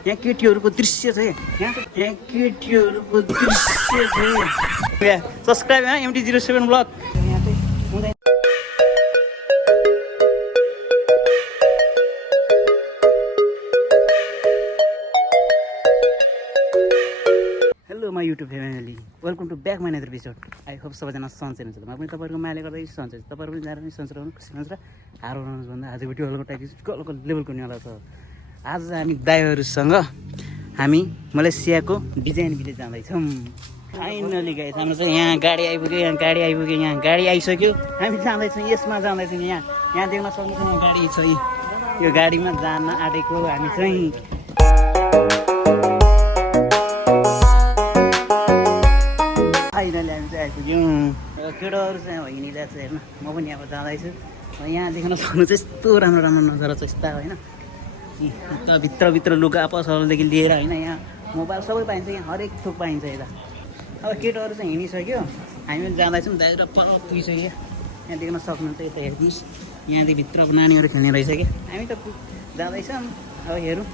यहाँ केटीहरूको दृश्य छ यहाँ केटीहरूको दृश्य छ सब्सक्राइब MT07 ब्लग यहाँ चाहिँ हुँदैन। Hello my YouTube family, welcome to back my another episode. I hope सबैजना सन्चै हुनुहुन्छ। म पनि तपाईँहरूको मायाले गर्दा सन्चै छु। तपाईँहरू पनि जानु पनि सन्चै रहनु, खुसी रहनुहोस् र हार्नुहोस् भन्दा आजको भिडियो हल्को टाइप कलको लेभलको हुनेवाला छ। आज हामी दाइहरूसँग हामी मलेसियाको डिजाइन भिलेज जाँदैछौँ। फाइनली गाइस हाम्रो चाहिँ यहाँ गाडी आइपुग्यो, यहाँ गाडी आइसक्यो। हामी जाँदैछौँ, यसमा जाँदैछौँ। यहाँ देख्न सक्नुहुन्छ यहाँ गाडी छ। यो गाडीमा जान आँटेको हामी चाहिँ फाइनली हामी चाहिँ आइपुग्यौँ। केटाहरू चाहिँ हिँडिरहेको छ हेर्न, म पनि अब जाँदैछु। यहाँ देख्न सक्नुहुन्छ यस्तो राम्रो राम्रो नजारा छ यस्ता होइन। भित्रभित्र लुगा पसलदेखि लिएर होइन, यहाँ मोबाइल सबै पाइन्छ, यहाँ हरेक थोक पाइन्छ यता। अब केटाहरू चाहिँ हिँडिसक्यो, हामी पनि जाँदैछौँ। दाइरा पर पुगिसक्यो, यहाँ देख्न सक्नुहुन्छ। यता हेर्नुहोस्, यहाँदेखि भित्रको नानीहरू खेल्ने रहेछ क्या। हामी त जाँदैछौँ, अब हेरौँ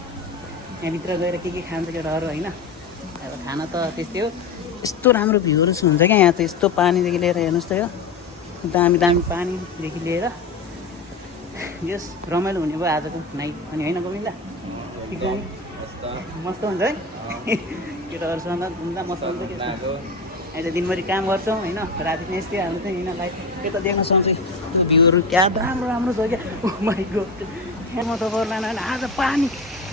यहाँभित्र गएर के खान्छ केटाहरू होइन। अब खाना त त्यस्तै हो। यस्तो राम्रो भ्यूहरू हुन्छ क्या यहाँ त। यस्तो पानीदेखि लिएर हेर्नुहोस् त, यो दामी दामी पानीदेखि लिएर यस रमाइलो हुने भयो आजको नाइट अनि होइन गोविन्दा? ठिक छ नि, मस्त हुन्छ है केटाहरूसँग घुम्दा मस्त हुन्छ। के अहिले दिनभरि काम गर्छौँ होइन, राति नै यस्तै हाम्रो चाहिँ यिनीहरूलाई यता देख्न सक्छ भ्यूहरू क्या राम्रो राम्रो छ क्या। ओ माई गॉड, म तपाईँहरूलाई होइन आज पानी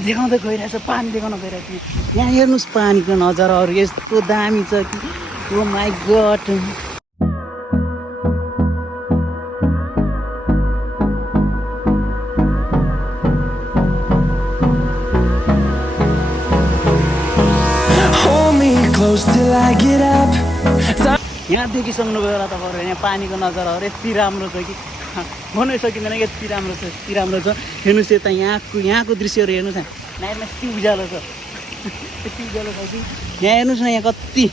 देखाउँदै गइरहेछ, पानी देखाउन गइरहेको छु। यहाँ हेर्नुहोस् पानीको नजाराहरू यस्तो दामी छ कि ओ माई गॉड। यहाँ देखिसक्नुभयो होला तपाईँहरू, यहाँ पानीको नजाराहरू यति राम्रो छ कि भन्नै सकिँदैन। यति राम्रो छ, यति राम्रो छ। हेर्नुहोस् यता यहाँको दृश्यहरू हेर्नुहोस्। नाइटमा यति उज्यालो छ, यति उज्यालो छ कि यहाँ हेर्नुहोस् न। यहाँ कति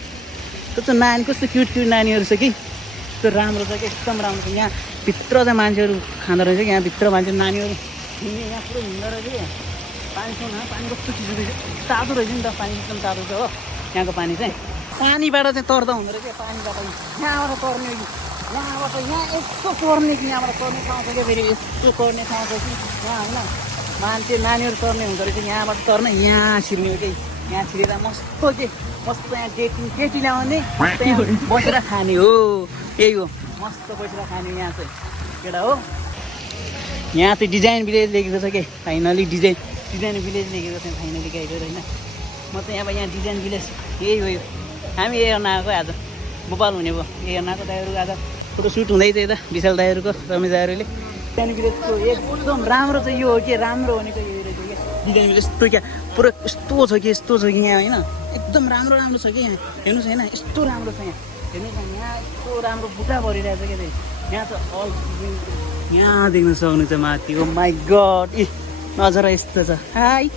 कस्तो नानी, कस्तो क्युट क्युट नानीहरू छ कि, यस्तो राम्रो छ कि एकदम राम्रो छ। यहाँ भित्र चाहिँ मान्छेहरू खाँदो रहेछ कि, यहाँ भित्र मान्छे नानीहरू हिँड्ने, यहाँ पुरै हिँड्दो रहेछ कि। पानी छ न, पानी कस्तो चिसो रहेछ, तातो रहेछ नि त, पानी एकदम तातो छ हो यहाँको पानी चाहिँ। पानीबाट चाहिँ तर्दा हुँदो रहेछ पानीबाट, यहाँबाट तर्ने कि यहाँबाट यहाँ यस्तो पर्ने कि यहाँबाट तर्ने ठाउँ छ क्या। फेरि यस्तो तर्ने ठाउँ छ कि यहाँ होइन, मान्छे नानीहरू तर्ने हुँदो रहेछ। यहाँबाट तर्ने यहाँ छिर्ने हो कि, यहाँ छिरेर मस्त के मस्त यहाँ केटी ल्याउने बसेर खाने हो, यही हो मस्त बसेर खाने यहाँ चाहिँ केटा हो। यहाँ चाहिँ डिजाइन भिलेज लेखेको छ कि, फाइनली डिजाइन भिलेज लेखेको छ फाइनली गाइडहरू होइन। म चाहिँ अब यहाँ डिजाइन भिलेज यही हो। यो हामी यही हेर्न आएको आज, भोपाल हुने भयो यही हेर्न आएको। दाइहरू आज फोटो सुट हुँदैछ यता, विशाल दाइहरूको रमेश दाइहरूले। डिजाइन भिलेजको एकदम राम्रो चाहिँ यो हो कि, राम्रो भनेको यही रहेछ क्या डिजाइन भिलेज। यस्तो क्या पुरा यस्तो छ कि, यस्तो छ कि यहाँ होइन, एकदम राम्रो राम्रो छ कि यहाँ हेर्नुहोस् होइन। यस्तो राम्रो छ यहाँ हेर्नुहोस् न, यहाँ यस्तो राम्रो बुटा भरिरहेछ क्या। यहाँ त अल यहाँ देख्न सक्नुहुन्छ माथि। ओ माई गड, नजरा यस्तो छ। हाई,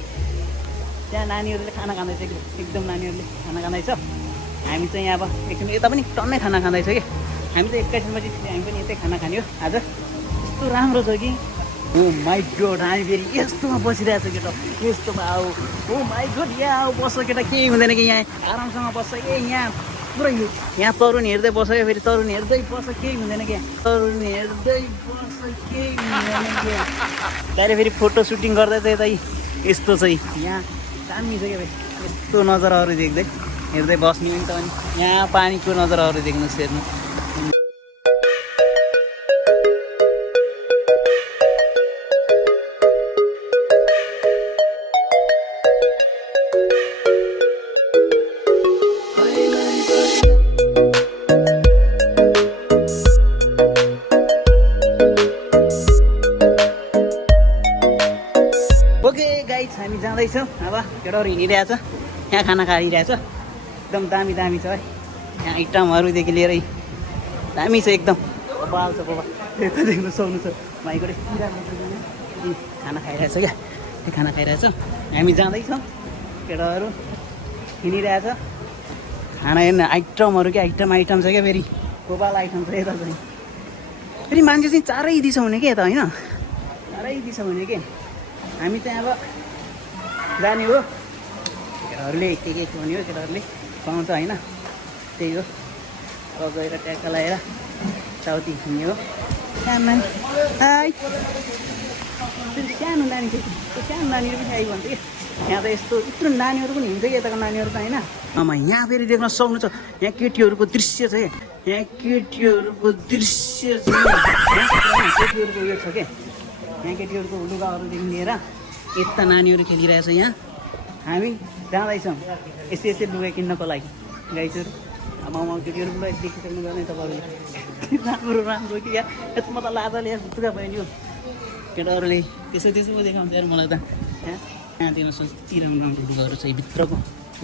त्यहाँ नानीहरूले खाना खाँदैछ कि, एकदम नानीहरूले खाना खाँदैछ। हामी चाहिँ यहाँ अब एकछिन यता पनि टन्नै खाना खाँदैछ कि। हामी त 21 बजी हामी पनि यतै खाना खाने हो आज। यस्तो राम्रो छ कि ओ माई गड, हामी फेरि यस्तोमा बसिरहेको छ केटा, यस्तोमा आऊ। ओ माई गड, यहाँ आऊ बस्छ केटा, केही हुँदैन कि यहाँ आरामसँग बस्छ। यहाँ पुरै यहाँ तरुनी हेर्दै बस्छ क्या, फेरि तरुनी हेर्दै बस्छ, केही हुँदैन क्या। तरुनी हेर्दै बस्छ, केही हुँदैन क्या। त्यहाँदेखि फेरि फोटो सुटिङ गर्दै त यतै यस्तो छ यहाँ दामी छ क्या। यस्तो नजराहरू देख्दै हेर्दै बस्ने हो नि त। अनि यहाँ पानीको नजराहरू देख्नुहोस्, हेर्नु। ओके गाइस, हामी जाँदैछौँ अब। केटाहरू हिँडिरहेछ, यहाँ खाना खाइरहेछ। एकदम दामी दामी छ है, यहाँ आइटमहरूदेखि लिएर दामी छ एकदम। बबाल छ बबाल, यता देख्नु सक्नु छ भाइको खाना खाइरहेछ क्या। त्यो खाना खाइरहेछ, हामी जाँदैछौँ। केटाहरू हिँडिरहेछ, खाना हेर्ने आइटमहरू क्या, आइटम छ क्या। फेरि बबाल आइटम छ यता चाहिँ। फेरि मान्छे चाहिँ चारै दिशा हुने क्या यता होइन, चारै दिशा हुने के। हामी चाहिँ अब जाने हो केटाहरूले के भन्यो केटाहरूले पाउँछ होइन त्यही हो अब गएर ट्याक्क लगाएर टाउती हिँड्ने हो सानो नानी सानो नानी थियो सानो नानीहरू पनि आइभन्छ कि यहाँ त यस्तो यत्रो नानीहरू पनि हिँड्छ कि यताको नानीहरू त होइन आमा यहाँ फेरि देख्न सक्नु छ यहाँ केटीहरूको दृश्य छ क्या यहाँ केटीहरूको दृश्य छ केटीहरूको उयो छ क्या यहाँ केटीहरूको लुगाहरूदेखि लिएर यता नानीहरू खेलिरहेछ यहाँ हामी जाँदैछौँ यस्तै यस्तै लुगा किन्नको लागि गाइजहरू आमा केटीहरू पनि देखिसक्नु गर्ने तपाईँहरूले राम्रो राम्रो कि यहाँ म त लाजाले भुत्तुका भयो नि हो केटाहरूले त्यसो पो देखाउँछ यार मलाई त यहाँ दिनुहोस् राम्रो राम्रो लुगाहरू छ भित्रको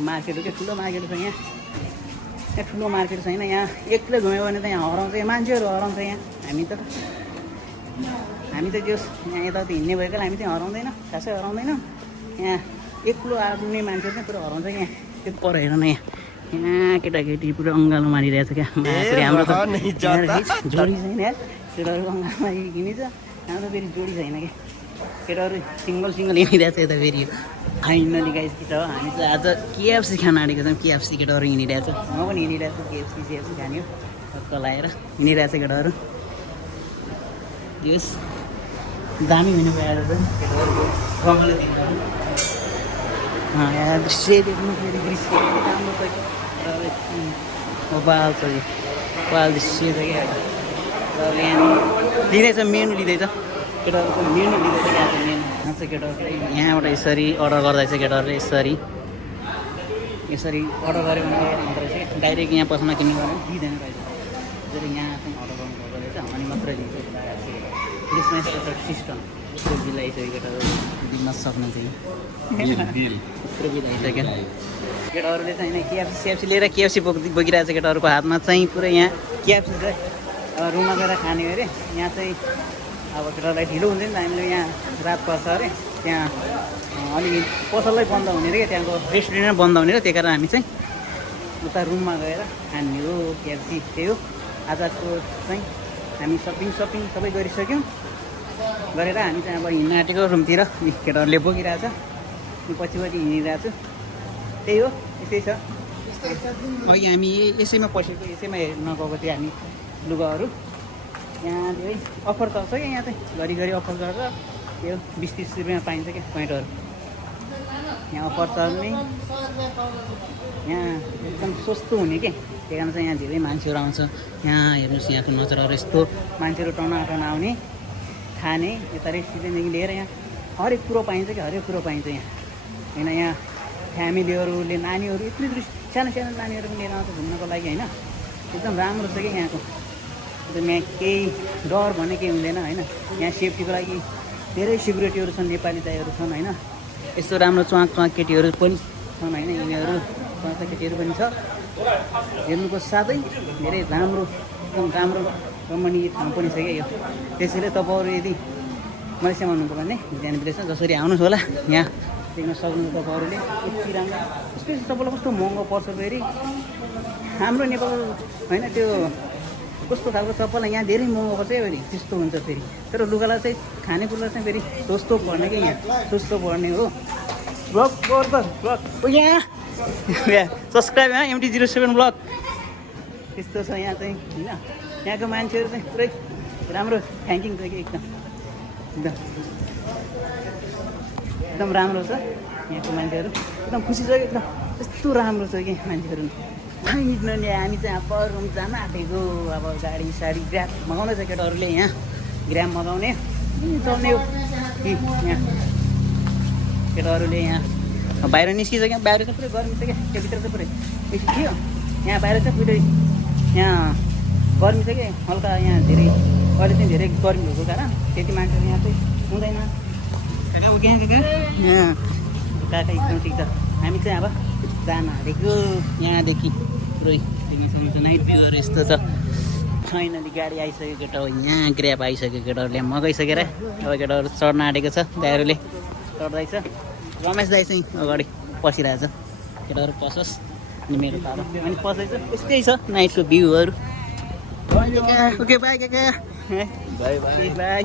मार्केट क्या ठुलो मार्केट छ यहाँ ठुलो मार्केट छैन यहाँ एक्लै घुम्यो भने त यहाँ हराउँछ यहाँ मान्छेहरू हराउँछ यहाँ हामी त त्यो यहाँ यताउति हिँड्ने भएकोले हामी चाहिँ हराउँदैन खासै हराउँदैन यहाँ एक्लो आउने मान्छेहरू चाहिँ पुरा हराउँछ यहाँ त्यो पर हेर न यहाँ केटाकेटी पुरा अङ्गालो मारिरहेछ क्या हाम्रो त जोडी छैन यार केटाहरू अङ्गालो मारि हिँडिन्छ हाम्रो फेरि जोडी छैन क्या केटाहरू सिङ्गल हिँडिरहेछ यता फेरि फाइनली गाइस केटा हो हामी चाहिँ आज केएफसी खान आँटेको छौँ केएफसी केटाहरू हिँडिरहेछ म पनि हिँडिरहेको छु केएफसी सिएफसी खाने हो टक्क लगाएर हिँडिरहेछ केटाहरू यस दामी हुनु पाएर चाहिँ केटाहरूको रमाइलो दिन्छ यहाँ दृश्य देख्नु फेरि दृश्य राम्रो छ कि बाल छ कि बाल दृश्य छ क्या यहाँ लिँदैछ मेनु लिँदैछ केटाहरूको मेनु लिँदैछ क्या मेनु यहाँ चाहिँ केटाहरू यहाँबाट यसरी अर्डर गर्दैछ केटाहरूले यसरी अर्डर गऱ्यो भने हुँदो रहेछ डाइरेक्ट यहाँ पसलमा किन्नु गऱ्यो भने दिँदैन रहेछ यसरी यहाँ चाहिँ अर्डर गर्नुपर्दो रहेछ अनि मात्रै लिन्छ त्यसमा यस्तो सिस्टम यत्रो बिल आइसक्यो केटाहरू दिन सक्ने चाहिँ यत्रो बिल आइसक्यो केटाहरूले चाहिँ होइन केएफसी लिएर केएफसी बोकिरहेको छ केटाहरूको हातमा चाहिँ पुरै यहाँ केएफसी चाहिँ अब रुममा गएर खाने अरे यहाँ चाहिँ अब केटाहरूलाई ढिलो हुँदैन हामीले यहाँ रात पर्छ अरे त्यहाँ अलिकति पसलै बन्द हुने रे त्यहाँको रेस्टुरेन्ट बन्द हुने र त्यही कारण हामी चाहिँ उता रुममा गएर खाने हो केएफसी त्यही हो आजको चाहिँ हामी सपिङ सबै गरिसक्यौँ गरेर हामी चाहिँ अब हिँड्न आँटेको रुमतिर केटाहरूले बोकिरहेछ पछि हिँडिरहेको छु त्यही हो यस्तै छ अघि हामी यसैमा पसेको यसैमा हेर्न गएको थियो हामी लुगाहरू यहाँ धेरै अफर चल्छ क्या यहाँ चाहिँ घरिघरि अफर गर्छ त्यो 20-30 रुपियाँमा पाइन्छ क्या प्यान्टहरू यहाँ अफर चल्ने यहाँ एकदम सस्तो हुने के त्यही कारण चाहिँ यहाँ धेरै मान्छेहरू आउँछ यहाँ हेर्नुहोस् यहाँको नजरहरू यस्तो मान्छेहरू टनाटन आउने खाने यता रेस्टुरेन्टदेखि लिएर यहाँ हरेक कुरो पाइन्छ कि हरेक कुरो पाइन्छ यहाँ होइन यहाँ फ्यामिलीहरूले नानीहरू यत्रो सानो सानो नानीहरू पनि लिएर आउँछ घुम्नको लागि होइन एकदम राम्रो छ कि यहाँको एकदम यहाँ केही डर भन्ने केही हुँदैन होइन यहाँ सेफ्टीको लागि धेरै सिक्युरिटीहरू छन् नेपाली दाइहरू छन् होइन यस्तो राम्रो चुवाक केटीहरू पनि छन् होइन यिनीहरू चुवाक केटीहरू पनि छ हेर्नुको साथै धेरै राम्रो एकदम राम्रो रमणीय ठाउँ पनि छ क्या यो त्यसैले तपाईँहरू यदि मलेसियामा हुनुहुन्छ भने ध्यान दिँदैछ जसरी आउनुहोस् होला यहाँ देख्न सक्नुहुन्छ तपाईँहरूले यति राम्रो स्पेसली तपाईँलाई कस्तो महँगो पर्छ फेरि हाम्रो नेपाल होइन त्यो कस्तो खालको चप्पल यहाँ धेरै महँगो पर्छ फेरि त्यस्तो हुन्छ फेरि तर लुगालाई चाहिँ खानेकुरा चाहिँ फेरि सस्तो पर्ने क्या यहाँ सस्तो पर्ने हो ब्लग यहाँ सब्सक्राइब MT07 ब्लग त्यस्तो छ यहाँ चाहिँ होइन यहाँको मान्छेहरू चाहिँ पुरै राम्रो थ्याङ्किङ छ कि एकदम राम्रो छ यहाँको मान्छेहरू एकदम खुसी छ एकदम यस्तो राम्रो छ कि मान्छेहरू हिँड्ने हामी चाहिँ अब रुम जान आँटेको अब गाडी साडी ग्राब मगाउँदैछ केटाहरूले यहाँ ग्राम मगाउने चल्ने हो कि यहाँ केटाहरूले यहाँ बाहिर निस्किसक्यो बाहिर चाहिँ पुरै गर्मी छ क्या त्योभित्र चाहिँ पुरै बेसी थियो यहाँ बाहिर चाहिँ पुरै यहाँ गर्मी छ कि हल्का यहाँ धेरै अहिले चाहिँ धेरै गर्मी भएको कारण त्यति मान्छेहरू यहाँ चाहिँ हुँदैन काका ऊ यहाँ काका एकदम ठिक छ हामी चाहिँ अब जान आँटेको यहाँदेखि पुरै देख्न सक्नुहुन्छ नाइट भ्यूहरू यस्तो छ फाइनली गाडी आइसक्यो केटा हो यहाँ ग्र्याब आइसक्यो केटाहरूले मगाइसकेर अब केटाहरू चढ्न आँटेको छ दाइहरूले चढ्दैछ रमेश दाइ चाहिँ अगाडि पसिरहेछ केटाहरू पसोस् अनि मेरो पारो अनि पसेछ यस्तै छ नाइटको भ्यूहरू ओके बाई काका बाई बाई